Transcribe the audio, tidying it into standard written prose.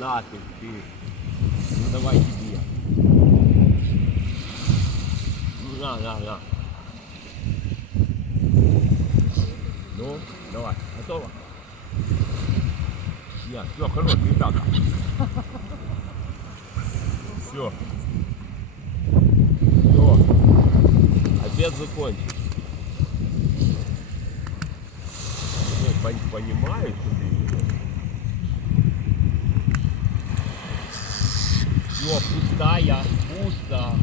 на ты. Ну давай тебе. На. Ну, давай, готово? Нет, все, хорош, ребята. Все. Все. Обед закончен. Понимаешь, что ты идешь? Все, пустая, пусто.